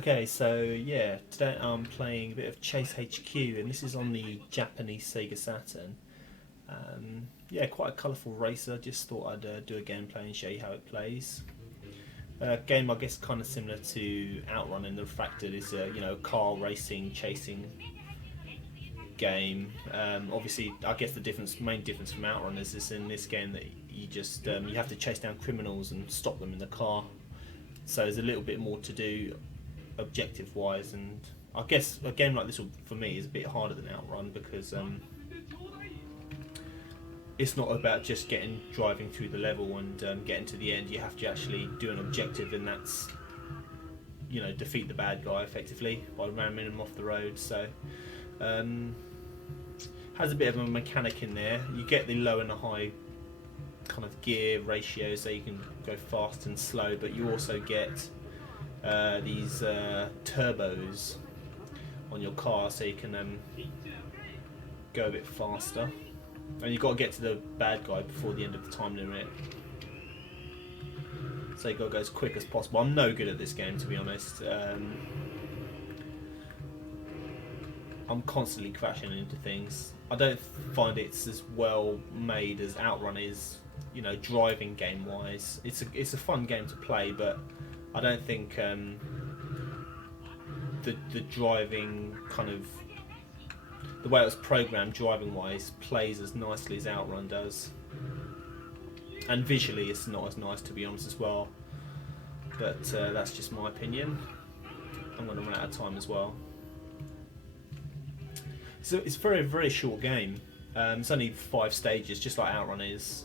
Okay, so yeah, today I'm playing a bit of Chase HQ, and this is on the Japanese Sega Saturn. Yeah, quite a colourful racer. Just thought I'd do a gameplay and show you how it plays. Game, I guess, kind of similar to Outrun in the fact that it's a car racing, chasing game. Obviously, I guess the main difference from Outrun is this in this game that you just you have to chase down criminals and stop them in the car. So there's a little bit more to do objective wise, and I guess a game like this for me is a bit harder than Outrun because it's not about just driving through the level and getting to the end. You have to actually do an objective, and that's defeat the bad guy effectively by ramming him off the road. So has a bit of a mechanic in there. You get the low and the high kind of gear ratio, so you can go fast and slow, but you also get these turbos on your car, so you can go a bit faster. And you've got to get to the bad guy before the end of the time limit, so you've got to go as quick as possible. I'm no good at this game, to be honest. I'm constantly crashing into things. I don't find it's as well made as Outrun is, driving game wise. It's a fun game to play, but I don't think the driving kind of the way it was programmed driving wise plays as nicely as Outrun does, and visually it's not as nice, to be honest, as well, but that's just my opinion. I'm going to run out of time as well. So it's a very, very short game. It's only 5 stages, just like Outrun is.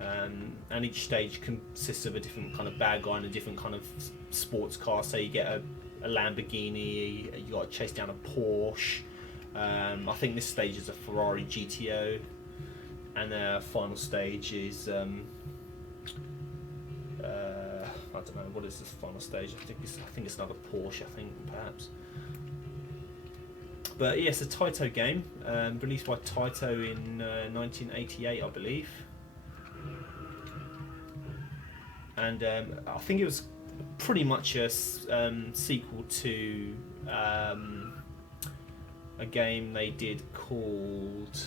And each stage consists of a different kind of bad guy and a different kind of sports car. So you get a Lamborghini, you got to chase down a Porsche. I think this stage is a Ferrari GTO, and the final stage is I don't know, what is this final stage? I think it's another Porsche. I think perhaps. But yeah, it's a Taito game, released by Taito in 1988, I believe. And I think it was pretty much a sequel to a game they did called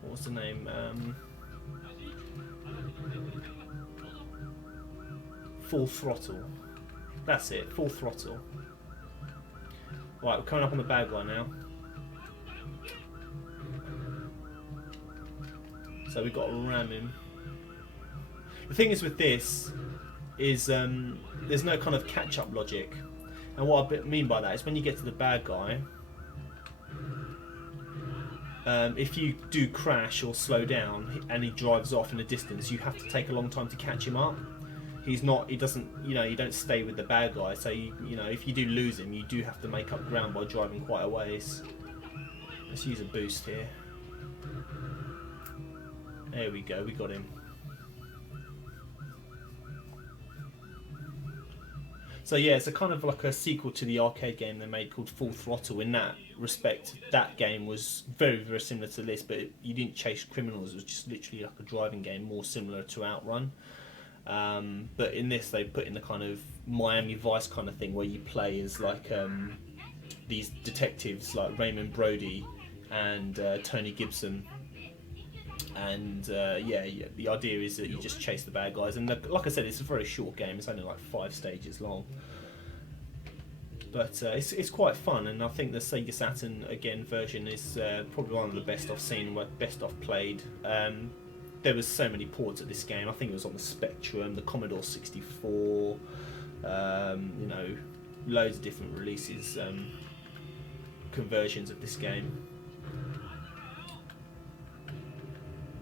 what was the name? Full Throttle. That's it, Full Throttle. Right, we're coming up on the bad guy now. So we've got to ram him. The thing is with this is there's no kind of catch-up logic, and what I mean by that is when you get to the bad guy, if you do crash or slow down and he drives off in the distance, you have to take a long time to catch him up. He doesn't, you don't stay with the bad guy, so if you do lose him, you do have to make up ground by driving quite a ways. Let's use a boost here. There we go, we got him. So yeah, it's a kind of like a sequel to the arcade game they made called Full Throttle. In that respect, that game was very, very similar to this, but you didn't chase criminals. It was just literally like a driving game, more similar to Outrun. But in this, they put in the kind of Miami Vice kind of thing, where you play as like these detectives like Raymond Brody and Tony Gibson. And the idea is that you just chase the bad guys, and like I said, it's a very short game. It's only like 5 stages long, but it's quite fun. And I think the Sega Saturn version is probably one of the best I've seen, best I've played. There was so many ports of this game. I think it was on the Spectrum, the Commodore 64, loads of different releases, conversions of this game.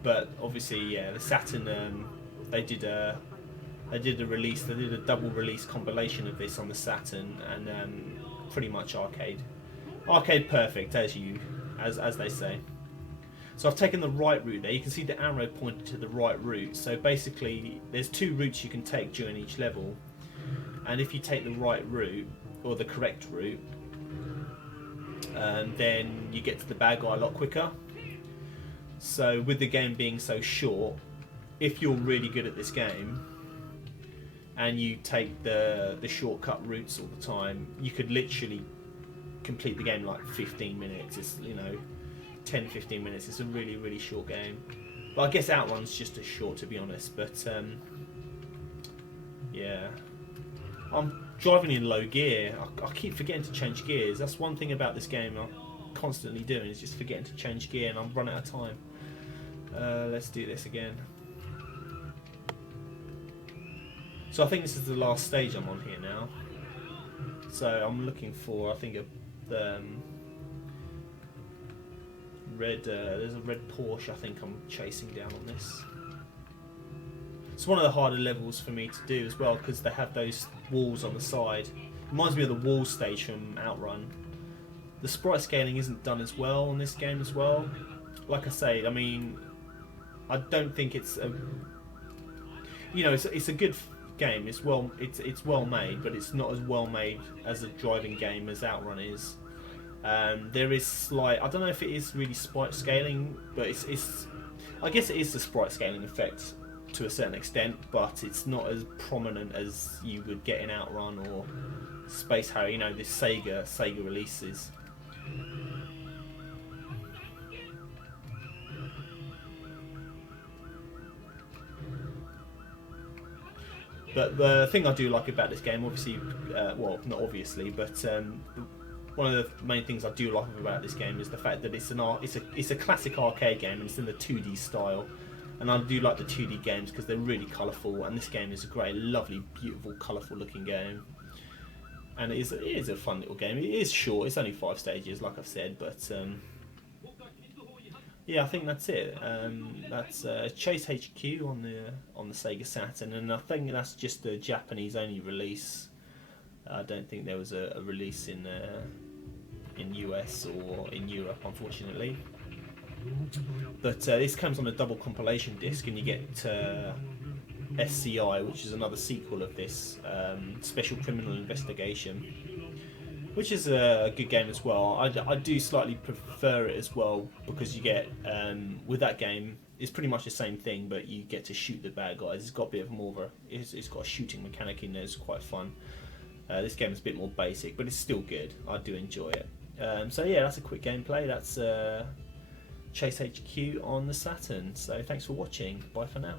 But obviously, yeah, the Saturn, they did a double release compilation of this on the Saturn, and pretty much arcade perfect, as they say. So I've taken the right route there. You can see the arrow pointed to the right route. So basically, there's 2 routes you can take during each level, and if you take the right route or the correct route, then you get to the bad guy a lot quicker. So with the game being so short, if you're really good at this game, and you take the shortcut routes all the time, you could literally complete the game in like 15 minutes. It's 10-15 minutes. It's a really really short game. But I guess Outrun's just as short, to be honest. But yeah, I'm driving in low gear. I keep forgetting to change gears. That's one thing about this game I'm constantly doing, is just forgetting to change gear, and I'm running out of time. Let's do this again. So I think this is the last stage I'm on here now. So I'm looking for, I think, the red. There's a red Porsche. I think I'm chasing down on this. It's one of the harder levels for me to do as well, because they have those walls on the side. It reminds me of the wall stage from Outrun. The sprite scaling isn't done as well on this game as well. Like I say, I mean, I don't think it's a, it's a good game. It's well made, but it's not as well made as a driving game as Outrun is. There is slight, I don't know if it is really sprite scaling, but it's I guess it is the sprite scaling effect to a certain extent, but it's not as prominent as you would get in Outrun or Space Harrier, this Sega releases. But the thing I do like about this game, obviously, well, not obviously, but one of the main things I do like about this game is the fact that it's a classic arcade game, and it's in the 2D style. And I do like the 2D games because they're really colourful, and this game is a great, lovely, beautiful, colourful looking game. And it is a fun little game. It is short, it's only 5 stages, like I've said, but yeah, I think that's it. That's Chase HQ on the Sega Saturn, and I think that's just the Japanese only release. I don't think there was a release in US or in Europe, unfortunately. But this comes on a double compilation disc, and you get SCI, which is another sequel of this, Special Criminal Investigation, which is a good game as well. I do slightly prefer it as well, because you get, with that game, it's pretty much the same thing, but you get to shoot the bad guys. It's got a bit more of a, it's got a shooting mechanic in there. It's quite fun. This game is a bit more basic, but it's still good. I do enjoy it. So yeah, that's a quick gameplay. That's Chase HQ on the Saturn. So thanks for watching. Bye for now.